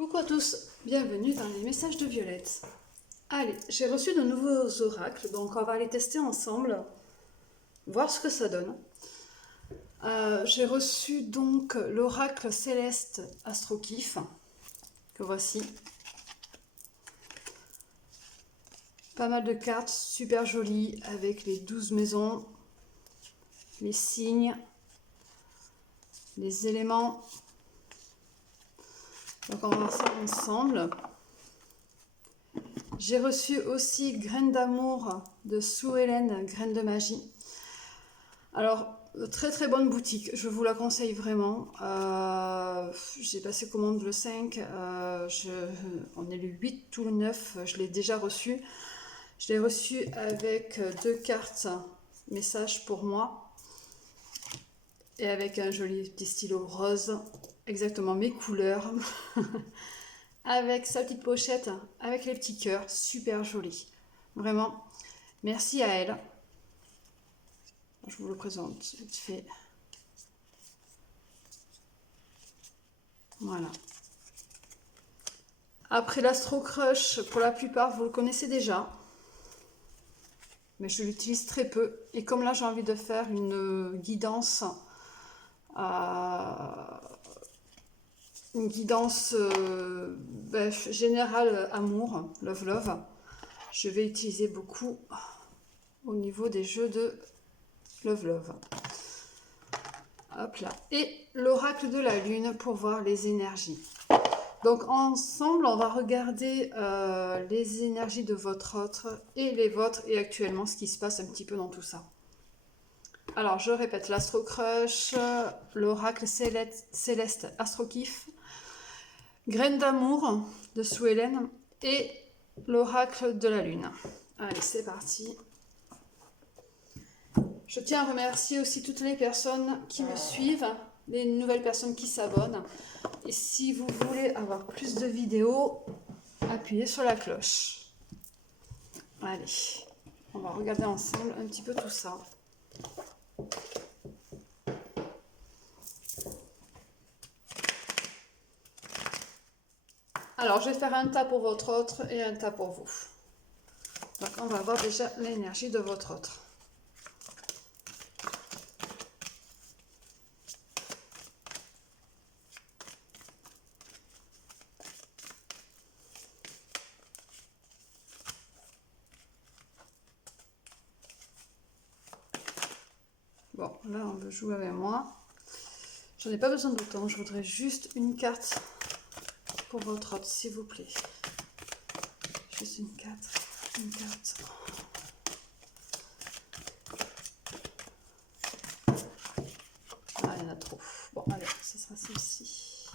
Coucou à tous, bienvenue dans les messages de Violette. Allez, j'ai reçu de nouveaux oracles, donc on va les tester ensemble, voir ce que ça donne. J'ai reçu donc l'oracle céleste Astrokif, que voici. Pas mal de cartes, super jolies, avec les 12 maisons, les signes, les éléments. Donc on va voir ça ensemble. J'ai reçu aussi Graines d'amour de Sue Ellen, Graines de magie. Alors, très très bonne boutique, je vous la conseille vraiment. J'ai passé commande le 5, on est le 8 tout le 9, je l'ai déjà reçu. Je l'ai reçu avec 2 cartes message pour moi et avec un joli petit stylo rose, exactement mes couleurs. Avec sa petite pochette, avec les petits cœurs, super joli. Vraiment, merci à elle. Je vous le présente vite fait. Voilà. Après l'Astro Crush, pour la plupart, vous le connaissez déjà. Mais je l'utilise très peu. Et comme là, j'ai envie de faire une guidance... générale amour, love, je vais utiliser beaucoup au niveau des jeux de love. Hop là. Et l'oracle de la lune pour voir les énergies. Donc ensemble, on va regarder les énergies de votre autre et les vôtres et actuellement ce qui se passe un petit peu dans tout ça. Alors je répète, l'Astro Crush, l'oracle céleste Astrokif, Graines d'amour de Sue Ellen et l'oracle de la lune. Allez, c'est parti. Je tiens à remercier aussi toutes les personnes qui me suivent, les nouvelles personnes qui s'abonnent. Et si vous voulez avoir plus de vidéos, appuyez sur la cloche. Allez, on va regarder ensemble un petit peu tout ça. Alors, je vais faire un tas pour votre autre et un tas pour vous. Donc, on va voir déjà l'énergie de votre autre. Bon, là, on veut jouer avec moi. J'en ai pas besoin d'autant, je voudrais juste une carte pour votre autre, s'il vous plaît. Juste une carte. Ah, il y en a trop. Bon, allez, ce sera celle-ci.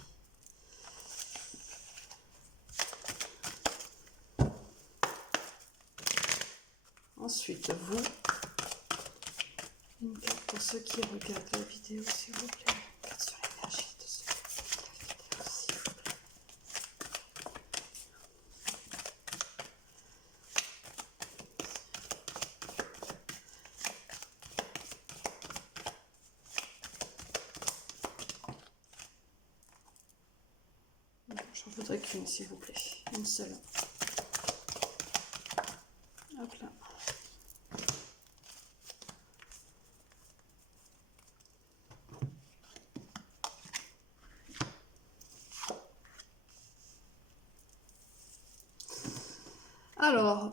Ensuite, vous. Une carte pour ceux qui regardent la vidéo, s'il vous plaît. Une carte sur l'énergie de ceux qui regardent la vidéo, s'il vous plaît. J'en voudrais qu'une, s'il vous plaît. Une seule. Hop là. Alors,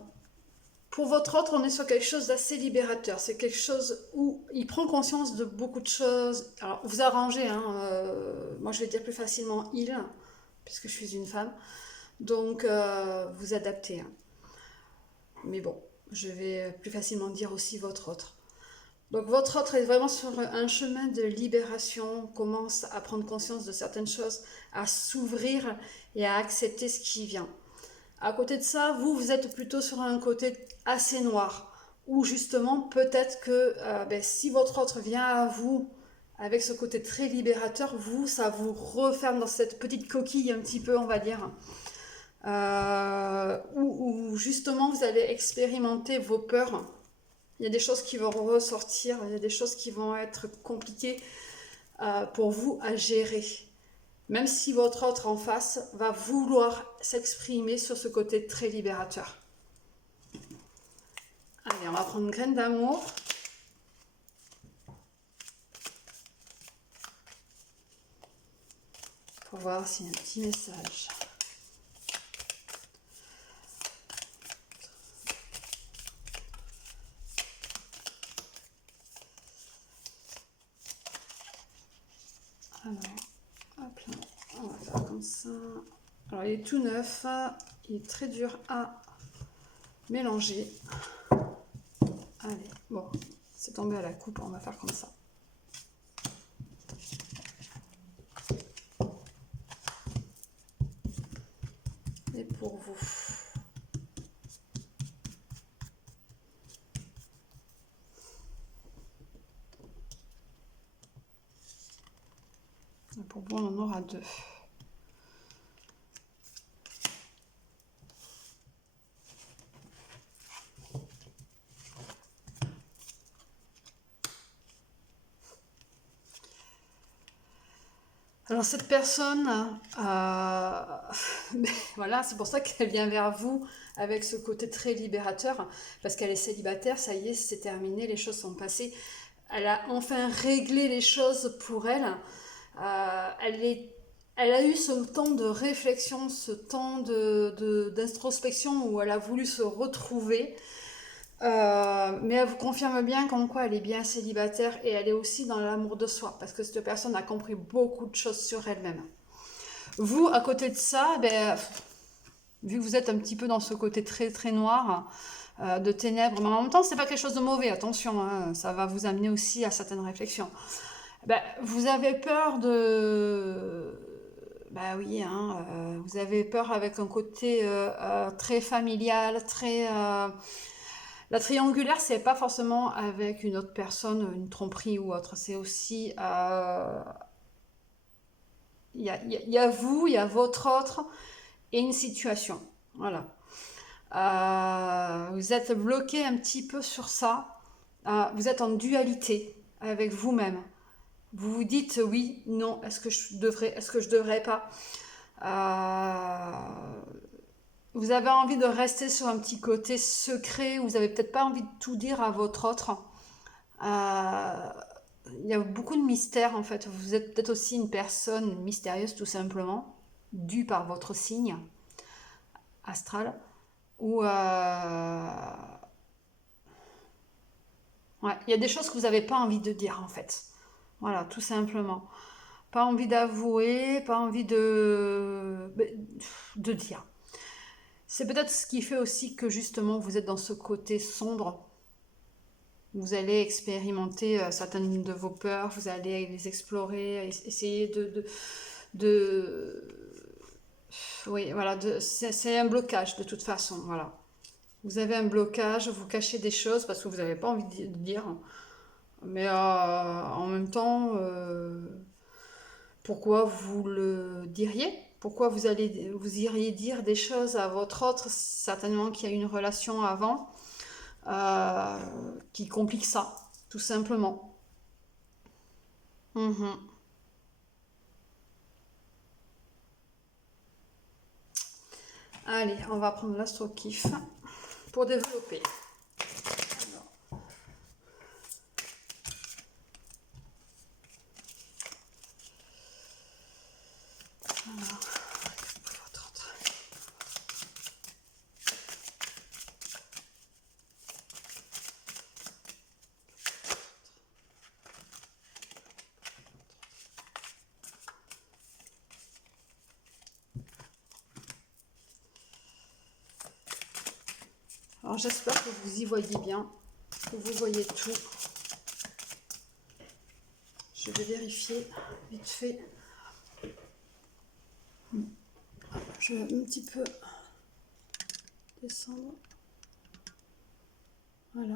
pour votre autre, on est sur quelque chose d'assez libérateur. C'est quelque chose où il prend conscience de beaucoup de choses. Alors, vous arrangez, hein, moi je vais dire plus facilement il, puisque je suis une femme. Donc, vous adaptez. Hein. Mais bon, je vais plus facilement dire aussi votre autre. Donc, votre autre est vraiment sur un chemin de libération, commence à prendre conscience de certaines choses, à s'ouvrir et à accepter ce qui vient. À côté de ça, vous êtes plutôt sur un côté assez noir, où justement, peut-être que si votre autre vient à vous avec ce côté très libérateur, ça vous referme dans cette petite coquille un petit peu, on va dire, où justement vous allez expérimenter vos peurs. Il y a des choses qui vont ressortir, il y a des choses qui vont être compliquées pour vous à gérer. Même si votre autre en face va vouloir s'exprimer sur ce côté très libérateur. Allez, on va prendre une graine d'amour. Pour voir s'il y a un petit message. Alors, hop là, on va faire comme ça. Alors, il est tout neuf, il est très dur à mélanger. Allez, bon, c'est tombé à la coupe, on va faire comme ça. Et pour vous. Et pour vous, on en aura 2. Alors cette personne, voilà, c'est pour ça qu'elle vient vers vous avec ce côté très libérateur, parce qu'elle est célibataire, ça y est, c'est terminé, les choses sont passées. Elle a enfin réglé les choses pour elle. Elle a eu ce temps de réflexion, ce temps d'introspection où elle a voulu se retrouver. Mais elle vous confirme bien comme quoi elle est bien célibataire et elle est aussi dans l'amour de soi parce que cette personne a compris beaucoup de choses sur elle-même. Vous, à côté de ça, vu que vous êtes un petit peu dans ce côté très très noir, de ténèbres, mais en même temps, c'est pas quelque chose de mauvais, attention, hein, ça va vous amener aussi à certaines réflexions. Vous avez peur de. Bah oui, hein, vous avez peur avec un côté très familial, très. La triangulaire, c'est pas forcément avec une autre personne, une tromperie ou autre. C'est aussi. Il y a vous, il y a votre autre et une situation. Voilà. Vous êtes bloqué un petit peu sur ça. Vous êtes en dualité avec vous-même. Vous vous dites oui, non, est-ce que je devrais pas. Vous avez envie de rester sur un petit côté secret, vous avez peut-être pas envie de tout dire à votre autre. Il y a beaucoup de mystères en fait. Vous êtes peut-être aussi une personne mystérieuse tout simplement, due par votre signe astral. Ou ouais, il y a des choses que vous n'avez pas envie de dire en fait. Voilà, tout simplement. Pas envie d'avouer, pas envie de dire. C'est peut-être ce qui fait aussi que justement vous êtes dans ce côté sombre. Vous allez expérimenter certaines de vos peurs, vous allez les explorer, essayer de... Oui, voilà, c'est un blocage de toute façon, voilà. Vous avez un blocage, vous cachez des choses parce que vous n'avez pas envie de dire. Mais en même temps, pourquoi vous le diriez? Pourquoi vous iriez dire des choses à votre autre, certainement qu'il y a eu une relation avant, qui complique ça, tout simplement. Mhm. Allez, on va prendre l'astro-kiff pour développer. Alors j'espère que vous y voyez bien, que vous voyez tout. Je vais vérifier vite fait. Je vais un petit peu descendre. Voilà.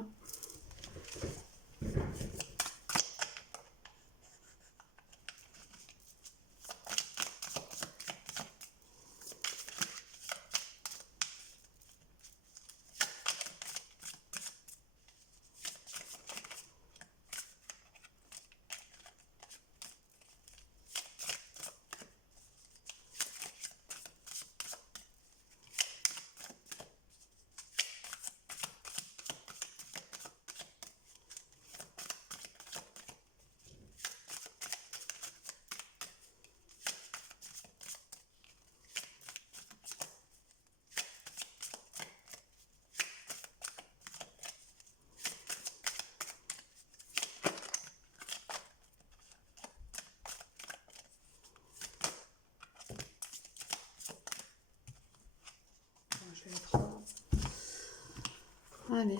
Allez.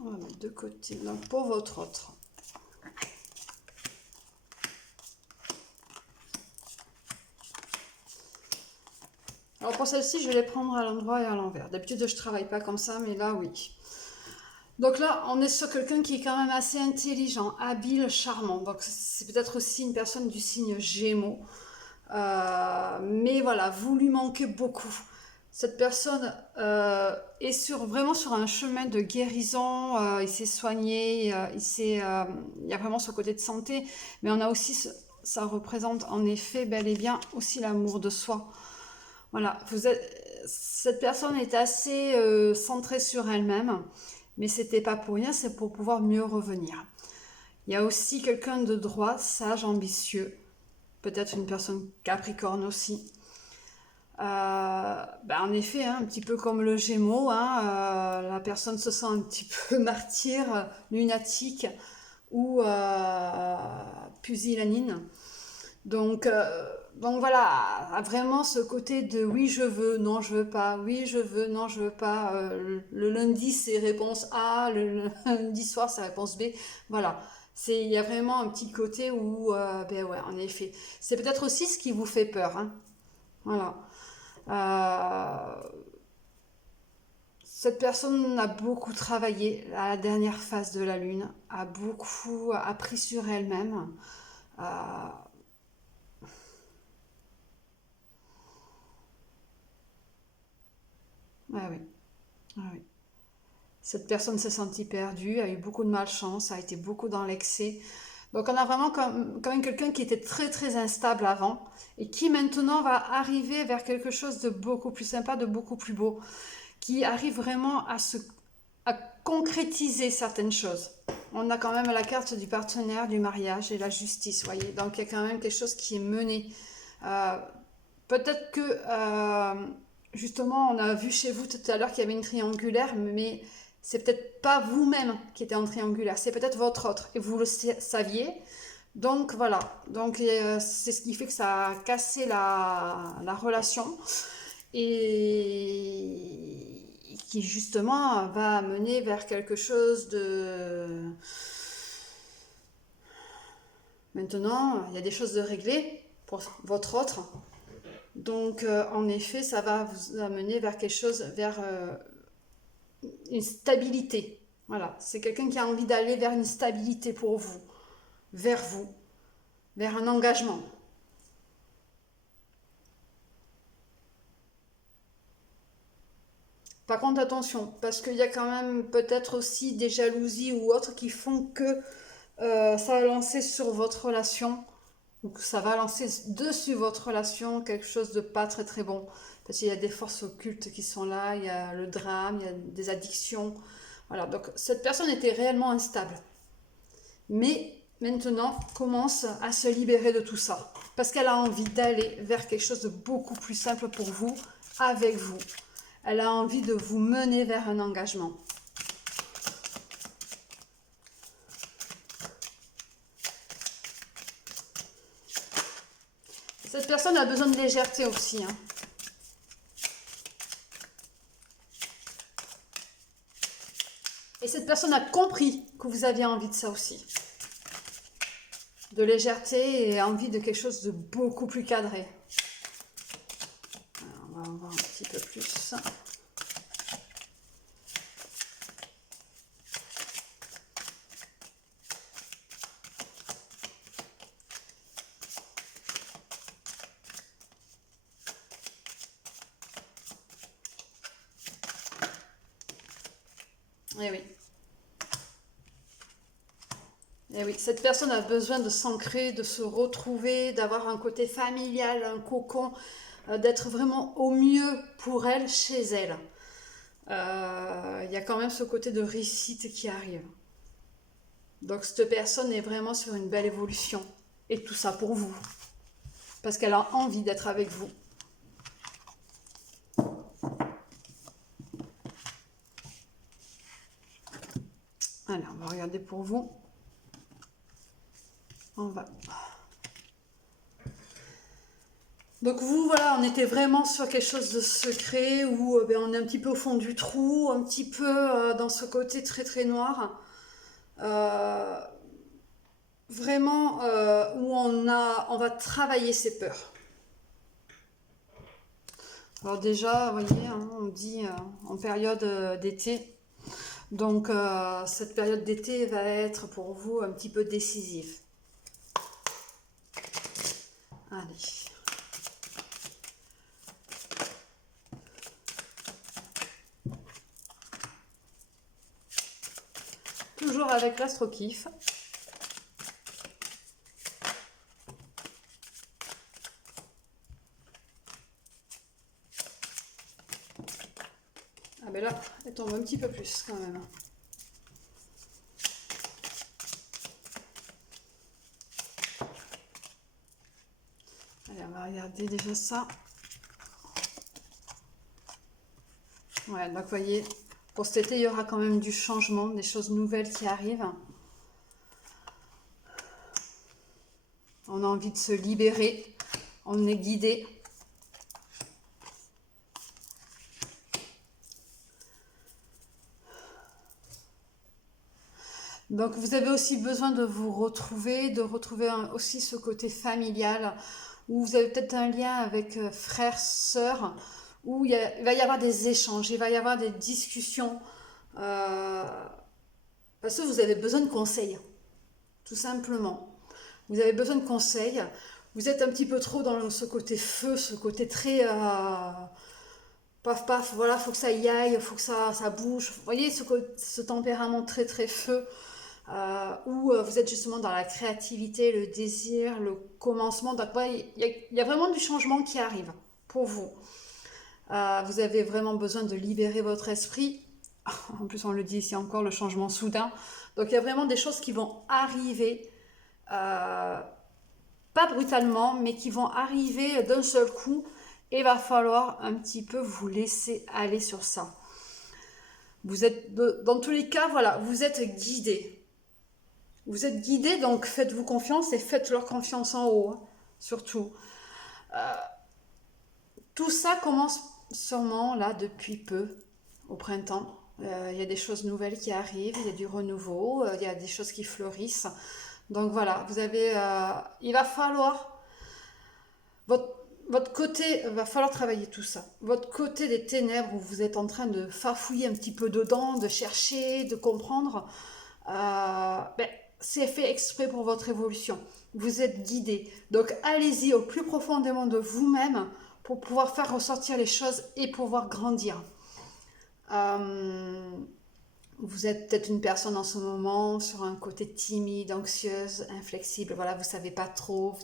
On va mettre de côté. Donc, pour votre autre. Alors, pour celle-ci, je vais les prendre à l'endroit et à l'envers. D'habitude, je travaille pas comme ça, mais là, oui. Donc là, on est sur quelqu'un qui est quand même assez intelligent, habile, charmant. Donc, c'est peut-être aussi une personne du signe Gémeaux. Mais voilà, vous lui manquez beaucoup. Cette personne est vraiment sur un chemin de guérison. Il s'est soigné, il y a vraiment ce côté de santé. Mais on a aussi, ça représente en effet bel et bien aussi l'amour de soi. Voilà, cette personne est assez centrée sur elle-même, mais c'était pas pour rien, c'est pour pouvoir mieux revenir. Il y a aussi quelqu'un de droit, sage, ambitieux, peut-être une personne capricorne aussi. En effet, hein, un petit peu comme le Gémeaux, hein, la personne se sent un petit peu martyr, lunatique ou pusillanime. Donc voilà, vraiment ce côté de oui je veux, non je veux pas, oui je veux, non je veux pas. Le lundi c'est réponse A, le lundi soir c'est réponse B. Voilà, il y a vraiment un petit côté où, ben ouais, en effet, c'est peut-être aussi ce qui vous fait peur, hein. Voilà. Cette personne a beaucoup travaillé à la dernière phase de la lune, a beaucoup appris sur elle-même. Euh, ouais, oui. Ah oui. Cette personne s'est sentie perdue, a eu beaucoup de malchance, a été beaucoup dans l'excès. Donc on a vraiment quand même quelqu'un qui était très très instable avant et qui maintenant va arriver vers quelque chose de beaucoup plus sympa, de beaucoup plus beau, qui arrive vraiment à concrétiser certaines choses. On a quand même la carte du partenaire, du mariage et la justice, voyez. Donc il y a quand même quelque chose qui est mené. Euh, Peut-être que justement, on a vu chez vous tout à l'heure qu'il y avait une triangulaire, mais c'est peut-être pas vous-même qui était en triangulaire, c'est peut-être votre autre et vous le saviez. Donc voilà, donc c'est ce qui fait que ça a cassé la relation et qui justement va mener vers quelque chose de... Maintenant, il y a des choses de régler pour votre autre. Donc, en effet, ça va vous amener vers quelque chose, vers une stabilité. Voilà, c'est quelqu'un qui a envie d'aller vers une stabilité pour vous, vers un engagement. Par contre, attention, parce qu'il y a quand même peut-être aussi des jalousies ou autres qui font que ça va lancer sur votre relation, ou que ça va lancer dessus votre relation quelque chose de pas très très bon. Parce qu'il y a des forces occultes qui sont là, il y a le drame, il y a des addictions. Voilà, donc cette personne était réellement instable. Mais maintenant commence à se libérer de tout ça. Parce qu'elle a envie d'aller vers quelque chose de beaucoup plus simple pour vous, avec vous. Elle a envie de vous mener vers un engagement. Cette personne a besoin de légèreté aussi, hein. Et cette personne a compris que vous aviez envie de ça aussi. De légèreté et envie de quelque chose de beaucoup plus cadré. Alors, on va en voir un petit peu plus. Eh oui. Eh oui, cette personne a besoin de s'ancrer, de se retrouver, d'avoir un côté familial, un cocon, d'être vraiment au mieux pour elle, chez elle. Il y a quand même ce côté de réussite qui arrive. Donc cette personne est vraiment sur une belle évolution. Et tout ça pour vous. Parce qu'elle a envie d'être avec vous. Allez, on va regarder pour vous. On va... Donc vous, voilà, on était vraiment sur quelque chose de secret où ben, on est un petit peu au fond du trou, un petit peu dans ce côté très très noir. Euh, Vraiment où on va travailler ses peurs. Alors déjà, vous voyez, hein, on dit en période d'été. Donc cette période d'été va être pour vous un petit peu décisive. Allez. Toujours avec l'astro-kiff. Ah ben là, elle tombe un petit peu plus quand même. Allez, on va regarder déjà ça. Ouais, donc vous voyez, pour cet été, il y aura quand même du changement, des choses nouvelles qui arrivent. On a envie de se libérer, on est guidé. Donc vous avez aussi besoin de vous retrouver, de retrouver aussi ce côté familial, où vous avez peut-être un lien avec frères, sœurs, où il va y avoir des échanges, il va y avoir des discussions, euh, parce que vous avez besoin de conseils, tout simplement. Vous avez besoin de conseils, vous êtes un petit peu trop dans ce côté feu, ce côté très paf paf, voilà, faut que ça y aille, faut que ça bouge. Vous voyez ce tempérament très très feu où vous êtes justement dans la créativité, le désir, le commencement. Donc ouais, il y a vraiment du changement qui arrive pour vous. Vous avez vraiment besoin de libérer votre esprit. En plus, on le dit ici encore, le changement soudain. Donc il y a vraiment des choses qui vont arriver, pas brutalement, mais qui vont arriver d'un seul coup. Et il va falloir un petit peu vous laisser aller sur ça. Vous êtes, dans tous les cas, voilà, vous êtes guidé. Vous êtes guidé, donc faites-vous confiance et faites leur confiance en haut, hein, surtout. Tout ça commence sûrement là depuis peu, au printemps. Il y a des choses nouvelles qui arrivent, il y a du renouveau, il y a des choses qui fleurissent. Donc voilà, vous avez, il va falloir votre, votre côté, va falloir travailler tout ça. Votre côté des ténèbres où vous êtes en train de farfouiller un petit peu dedans, de chercher, de comprendre. Ben, c'est fait exprès pour votre évolution. Vous êtes guidé. Donc allez-y au plus profondément de vous-même pour pouvoir faire ressortir les choses et pouvoir grandir. Euh, vous êtes peut-être une personne en ce moment sur un côté timide, anxieuse, inflexible. Voilà, vous savez pas trop.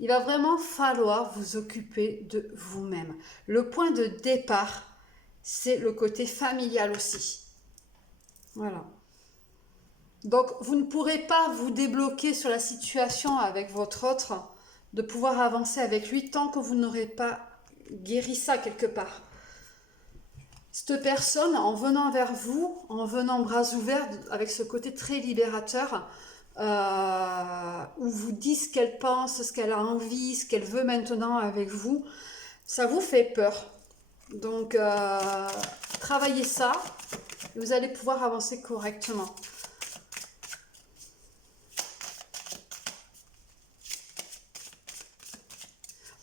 Il va vraiment falloir vous occuper de vous-même. Le point de départ, c'est le côté familial aussi. Voilà. Donc, vous ne pourrez pas vous débloquer sur la situation avec votre autre, de pouvoir avancer avec lui tant que vous n'aurez pas guéri ça quelque part. Cette personne, en venant vers vous, en venant bras ouverts, avec ce côté très libérateur, où vous dit ce qu'elle pense, ce qu'elle a envie, ce qu'elle veut maintenant avec vous, ça vous fait peur. Donc, travaillez ça, et vous allez pouvoir avancer correctement.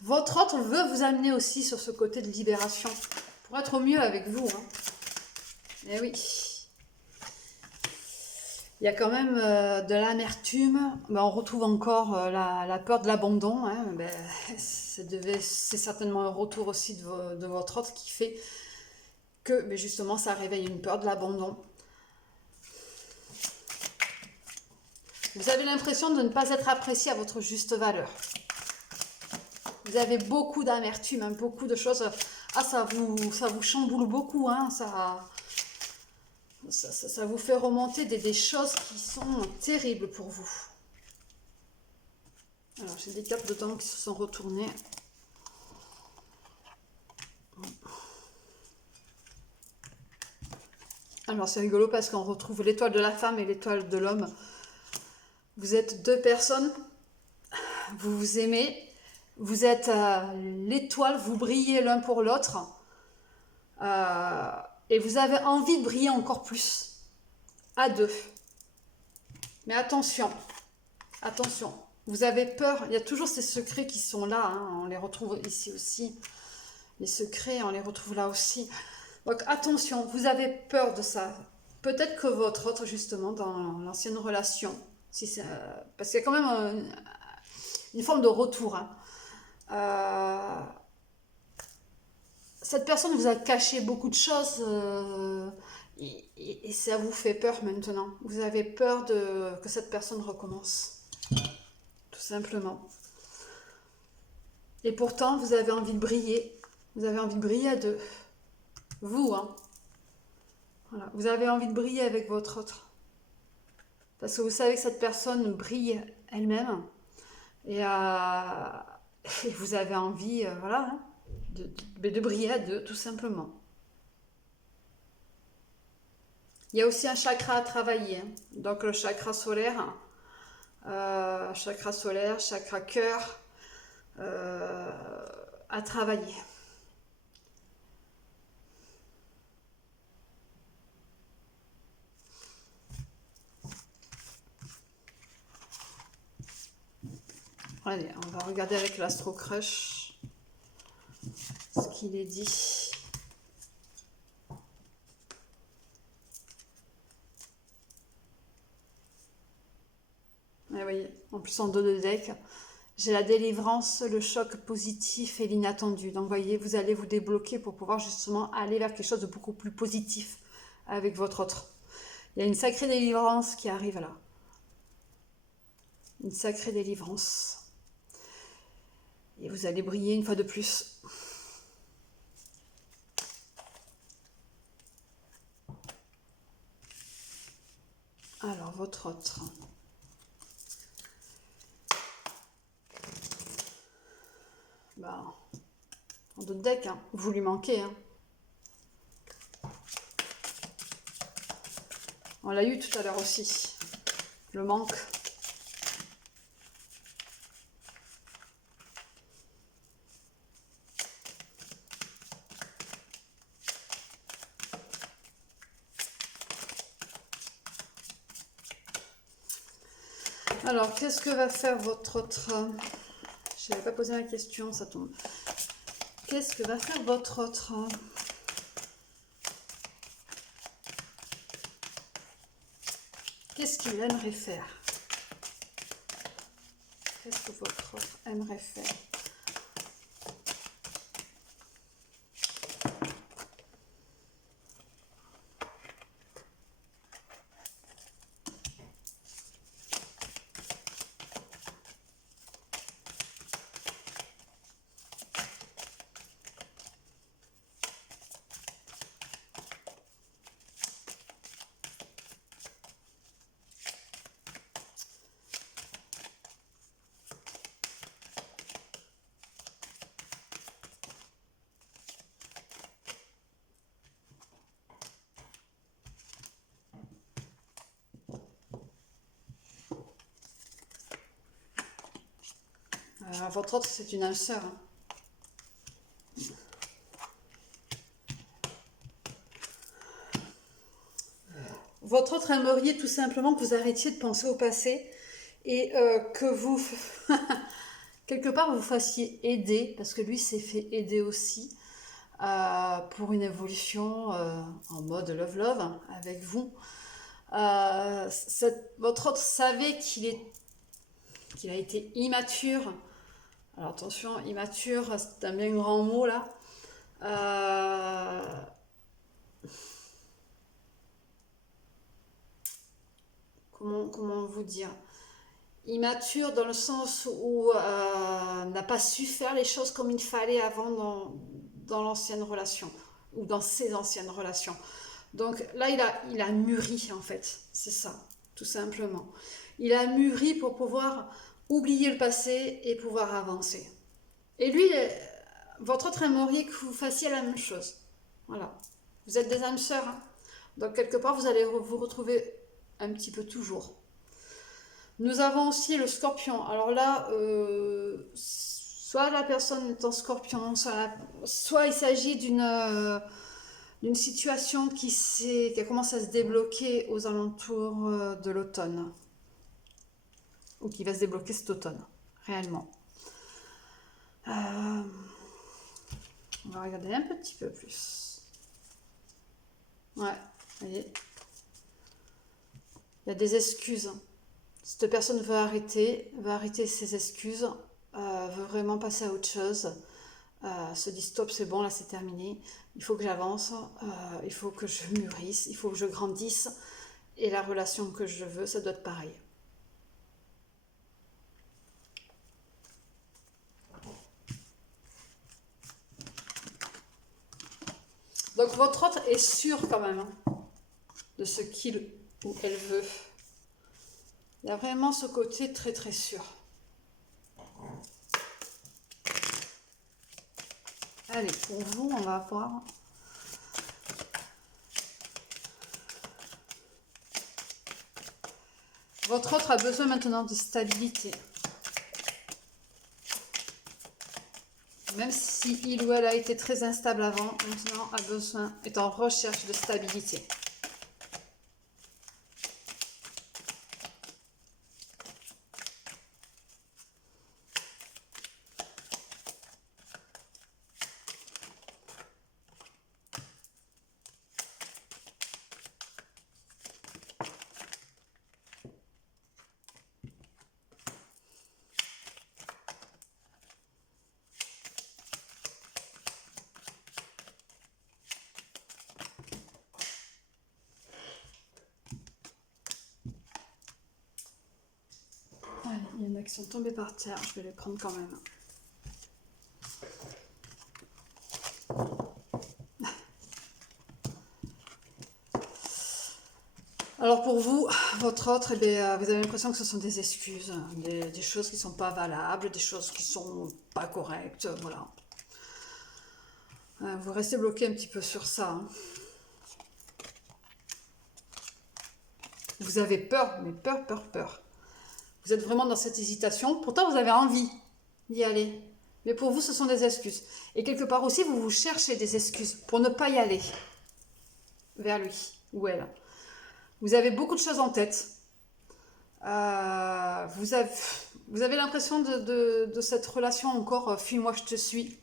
Votre autre veut vous amener aussi sur ce côté de libération pour être au mieux avec vous. Hein. Eh oui. Il y a quand même de l'amertume. Ben, on retrouve encore la peur de l'abandon. Hein. Ben, c'est certainement un retour aussi de votre autre qui fait que ben, justement ça réveille une peur de l'abandon. Vous avez l'impression de ne pas être apprécié à votre juste valeur. Vous avez beaucoup d'amertume, hein, beaucoup de choses. Ah, ça vous chamboule beaucoup, hein, ça vous fait remonter des choses qui sont terribles pour vous. Alors, j'ai des cartes dedans qui se sont retournées. Alors, c'est rigolo parce qu'on retrouve l'étoile de la femme et l'étoile de l'homme. Vous êtes deux personnes, vous vous aimez, Vous êtes l'étoile, vous brillez l'un pour l'autre. euh, et vous avez envie de briller encore plus. À deux. Mais attention, attention. Vous avez peur. Il y a toujours ces secrets qui sont là. Hein, on les retrouve ici aussi. Les secrets, on les retrouve là aussi. Donc attention, vous avez peur de ça. Peut-être que votre autre, justement, dans l'ancienne relation, si parce qu'il y a quand même une forme de retour. Hein. Euh, cette personne vous a caché beaucoup de choses et ça vous fait peur maintenant. Vous avez peur que cette personne recommence, tout simplement. Et pourtant, vous avez envie de briller. Vous avez envie de briller à deux. Vous, hein. Voilà. Vous avez envie de briller avec votre autre. Parce que vous savez que cette personne brille elle-même. Et, et vous avez envie, voilà, hein, de briller à deux, tout simplement. Il y a aussi un chakra à travailler. Hein. Donc le chakra solaire, chakra cœur, à travailler. Allez, on va regarder avec l'Astro Crush ce qu'il est dit. Et vous voyez, en plus en dos de deck, j'ai la délivrance, le choc positif et l'inattendu. Donc vous voyez, vous allez vous débloquer pour pouvoir justement aller vers quelque chose de beaucoup plus positif avec votre autre. Il y a une sacrée délivrance qui arrive là. Une sacrée délivrance. Et vous allez briller une fois de plus. Alors, votre autre. Bah, en dos de deck, hein. Vous lui manquez. Hein. On l'a eu tout à l'heure aussi. Le manque. Alors, qu'est-ce que va faire votre autre... Je n'avais pas posé la question, ça tombe. Qu'est-ce que va faire votre autre... Qu'est-ce qu'il aimerait faire? Qu'est-ce que votre autre aimerait faire? Votre autre, c'est une âme sœur. Hein. Votre autre aimerait tout simplement que vous arrêtiez de penser au passé et que vous, quelque part, vous fassiez aider, parce que lui s'est fait aider aussi pour une évolution en mode love-love hein, avec vous. Votre autre savait qu'il a été immature. Alors attention, immature, c'est un bien grand mot là. Comment vous dire? Immature dans le sens où n'a pas su faire les choses comme il fallait avant dans l'ancienne relation ou dans ses anciennes relations. Donc là, il a mûri en fait, c'est ça, tout simplement. Il a mûri pour pouvoir oublier le passé et pouvoir avancer. Et lui, votre autre aimeriez que vous fassiez la même chose. Voilà. Vous êtes des âmes sœurs. Hein. Donc quelque part, vous allez vous retrouver un petit peu toujours. Nous avons aussi le scorpion. Alors là, Soit la personne est en scorpion, soit il s'agit d'une situation qui a commencé à se débloquer aux alentours de l'automne. Ou qui va se débloquer cet automne, réellement. On va regarder un petit peu plus. Ouais, vous voyez. Il y a des excuses. Cette personne veut arrêter ses excuses, veut vraiment passer à autre chose. Se dit stop, c'est bon, là c'est terminé. Il faut que j'avance, il faut que je mûrisse, il faut que je grandisse. Et la relation que je veux, ça doit être pareil. Donc votre autre est sûr quand même de ce qu'il ou elle veut. Il y a vraiment ce côté très très sûr. Allez, pour vous, on va voir. Votre autre a besoin maintenant de stabilité. Même si il ou elle a été très instable avant, maintenant est en recherche de stabilité. Allez, il y en a qui sont tombés par terre, je vais les prendre quand même. Alors pour vous, votre autre, vous avez l'impression que ce sont des excuses, des choses qui ne sont pas valables, des choses qui ne sont pas correctes, voilà. Vous restez bloqué un petit peu sur ça. Hein. Vous avez peur, mais peur. Vous êtes vraiment dans cette hésitation, pourtant vous avez envie d'y aller. Mais pour vous, ce sont des excuses. Et quelque part aussi, vous cherchez des excuses pour ne pas y aller vers lui ou elle. Vous avez beaucoup de choses en tête. Vous avez l'impression de cette relation encore, fuis-moi, je te suis.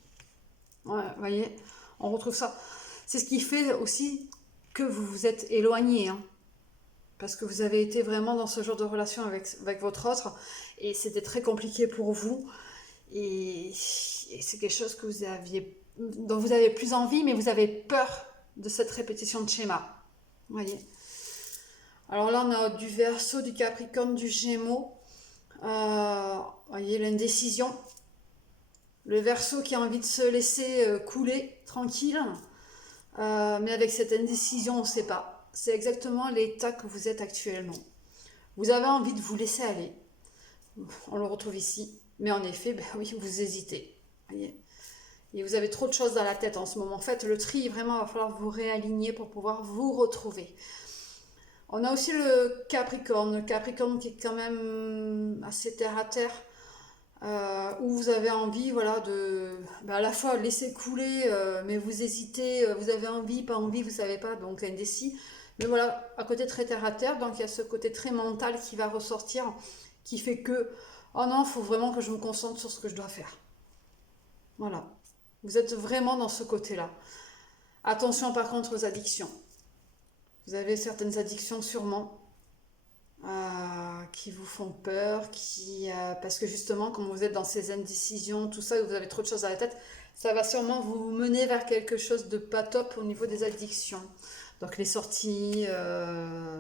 Ouais, vous voyez, on retrouve ça. C'est ce qui fait aussi que vous vous êtes éloigné. Hein, parce que vous avez été vraiment dans ce genre de relation avec votre autre. Et c'était très compliqué pour vous. Et c'est quelque chose dont vous avez plus envie, mais vous avez peur de cette répétition de schéma. Vous voyez. Alors là, on a du Verseau, du Capricorne, du Gémeaux. Voyez, l'indécision. Le Verseau qui a envie de se laisser couler tranquille. Mais avec cette indécision, on ne sait pas. C'est exactement l'état que vous êtes actuellement. Vous avez envie de vous laisser aller. On le retrouve ici. Mais en effet, ben oui, vous hésitez. Voyez. Et vous avez trop de choses dans la tête en ce moment. Faites le tri, vraiment, il va falloir vous réaligner pour pouvoir vous retrouver. On a aussi le Capricorne qui est quand même assez terre à terre, où vous avez envie, voilà, de à la fois laisser couler, mais vous hésitez, vous avez envie, pas envie, vous savez pas, donc indécis. Mais voilà, à côté très terre à terre, donc il y a ce côté très mental qui va ressortir, qui fait que, oh non, il faut vraiment que je me concentre sur ce que je dois faire. Voilà, vous êtes vraiment dans ce côté-là. Attention par contre aux addictions. Vous avez certaines addictions sûrement qui vous font peur, parce que justement, comme vous êtes dans ces indécisions, tout ça, vous avez trop de choses à la tête, ça va sûrement vous mener vers quelque chose de pas top au niveau des addictions. Donc les sorties,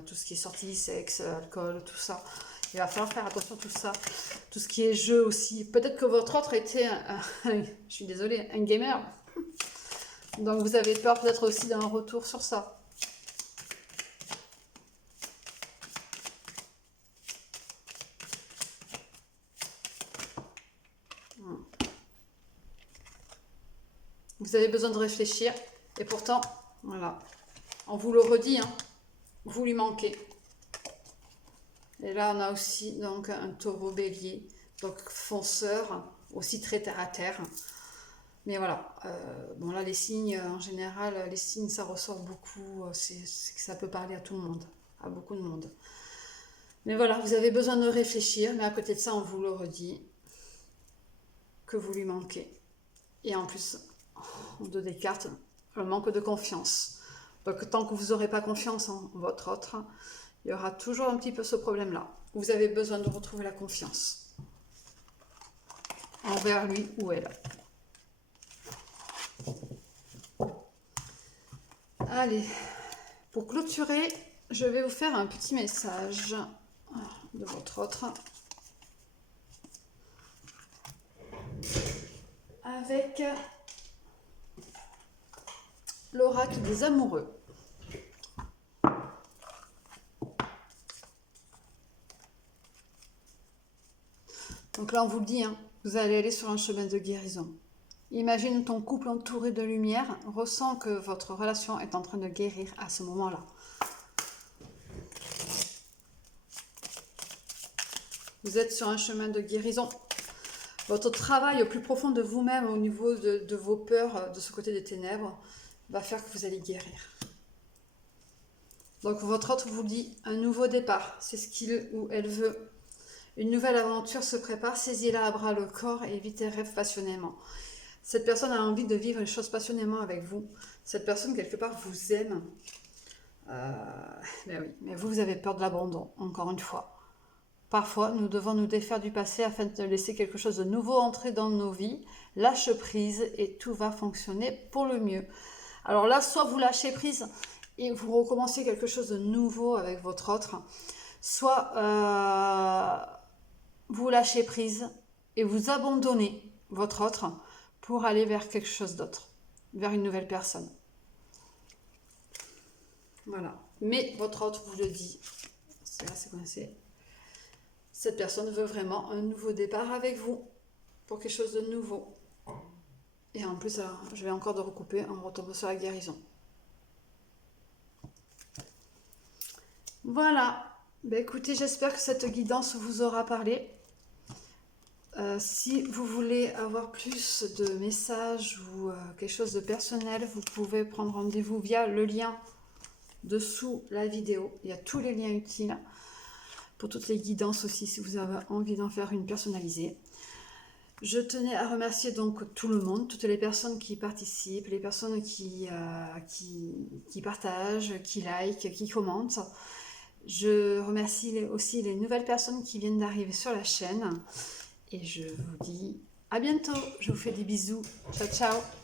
tout ce qui est sorties, sexe, alcool, tout ça. Il va falloir faire attention à tout ça. Tout ce qui est jeu aussi. Peut-être que votre autre était, je suis désolée, un gamer. Donc vous avez peur peut-être aussi d'un retour sur ça. Vous avez besoin de réfléchir. Et pourtant, voilà. On vous le redit, hein, vous lui manquez. Et là, on a aussi donc un taureau bélier. Donc fonceur. aussi très terre à terre. Mais voilà, bon là les signes, en général, les signes ça ressort beaucoup, c'est que ça peut parler à tout le monde, à beaucoup de monde. Mais voilà, vous avez besoin de réfléchir, mais à côté de ça, on vous le redit, que vous lui manquez. Et en plus, on donne des cartes, le manque de confiance. Donc tant que vous n'aurez pas confiance en votre autre, il y aura toujours un petit peu ce problème-là. Vous avez besoin de retrouver la confiance envers lui ou elle. Allez, pour clôturer, je vais vous faire un petit message de votre autre avec l'oracle des amoureux. Donc là, on vous le dit, hein, vous allez aller sur un chemin de guérison. Imagine ton couple entouré de lumière, ressens que votre relation est en train de guérir à ce moment-là. Vous êtes sur un chemin de guérison. Votre travail au plus profond de vous-même, au niveau de vos peurs, de ce côté des ténèbres, va faire que vous allez guérir. Donc votre autre vous dit un nouveau départ, c'est ce qu'il ou elle veut. Une nouvelle aventure se prépare, saisis-la à bras le corps et évitez rêve passionnément. Cette personne a envie de vivre les choses passionnément avec vous. Cette personne, quelque part, vous aime. Ben oui, mais vous avez peur de l'abandon, encore une fois. Parfois, nous devons nous défaire du passé afin de laisser quelque chose de nouveau entrer dans nos vies. Lâche prise et tout va fonctionner pour le mieux. Alors là, soit vous lâchez prise et vous recommencez quelque chose de nouveau avec votre autre, soit vous lâchez prise et vous abandonnez votre autre pour aller vers quelque chose d'autre, vers une nouvelle personne. Voilà. Mais votre autre vous le dit, c'est là, c'est coincé. Cette personne veut vraiment un nouveau départ avec vous, pour quelque chose de nouveau. Et en plus, alors, je vais encore de recouper, on retombe sur la guérison. Voilà. Ben écoutez, j'espère que cette guidance vous aura parlé. Si vous voulez avoir plus de messages ou quelque chose de personnel, vous pouvez prendre rendez-vous via le lien dessous la vidéo. Il y a tous les liens utiles pour toutes les guidances aussi, si vous avez envie d'en faire une personnalisée. Je tenais à remercier donc tout le monde, toutes les personnes qui participent, les personnes qui partagent, qui like, qui commentent. Je remercie aussi les nouvelles personnes qui viennent d'arriver sur la chaîne. Et je vous dis à bientôt. Je vous fais des bisous. Ciao, ciao.